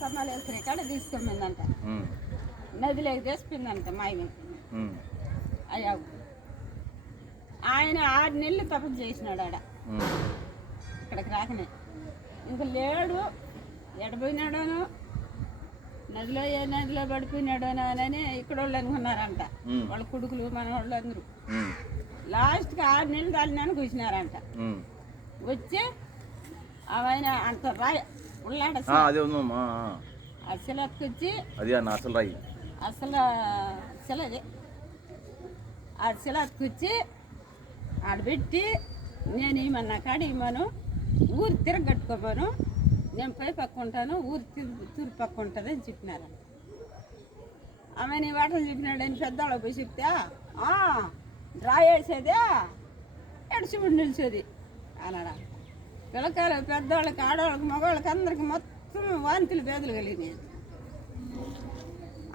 స్తంభాలు వేసుకునే కాడ తీసుకొమ్మిందంట. నదిలోకి తీసుకుందంట మాయమి అయ్యా. ఆయన 6 నెలలు తపస్సు చేసినాడు ఆడ, ఇక్కడికి రాకనే. ఇంక లేడు, ఎడపోయినాడోనో నదిలో నదిలో పడిపోయినాడోనో అని ఇక్కడ వాళ్ళు అనుకున్నారంట, వాళ్ళ కొడుకులు మన వాళ్ళు అందరూ. లాస్ట్కి 6 నెలలు కాలినానికి వచ్చినారంట. వచ్చి ఆయన అంత రాయ ఉన్నాడు అసలు వచ్చి అసలు శిలది ఆ శిలకొచ్చి ఆడబెట్టి నేను ఏమన్నా కాడ ఇమ్మను ఊరు తిరగట్టుకోమను, నేను పై పక్క ఉంటాను, ఊరు తూరు పక్క ఉంటుంది అని చెప్పినారు. ఆమె నీ వాటలు చెప్పినాడని పెద్దవాళ్ళకి పోయి చెప్తే రాయేసేదే ఎడిచిబడి నిలిచేది అన్నాడా. పిల్లకాయలు పెద్దవాళ్ళకి ఆడవాళ్ళకి మగవాళ్ళకి అందరికి మొత్తం వాంతులు పేదలు కలిగినాయి.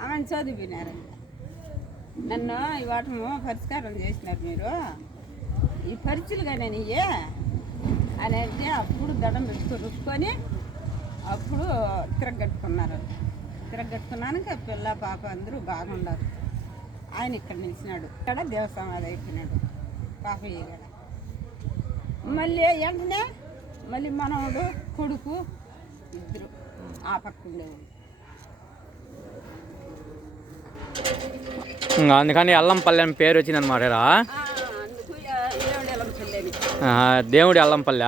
ఆమెను చదివినారంట. నన్ను ఈ వాటము పరిష్కారం చేసినారు మీరు, ఈ పరిచయలుగా నేను ఇయ్యే అని అంటే అప్పుడు దండం పెట్టుకొని రుక్కొని అప్పుడు తిరగట్టుకున్నారు. తిరగట్టుకున్నాక పిల్ల పాప అందరూ బాగున్నారు. ఆయన ఇక్కడ నిలిచినాడు, ఇక్కడ దేవస్థానాలు అయిపోయినాడు పాపయ్య గడ. మళ్ళీ వెంటనే మళ్ళీ మనవడు కొడుకు ఇద్దరు ఆ పక్క ఉండేవాడు. అందుకని అల్లంపల్లి అని పేరు వచ్చింది అనమాట. అందుకు దేవుడి ఎల్లంపల్లి, దేవుడి అల్లంపల్లి.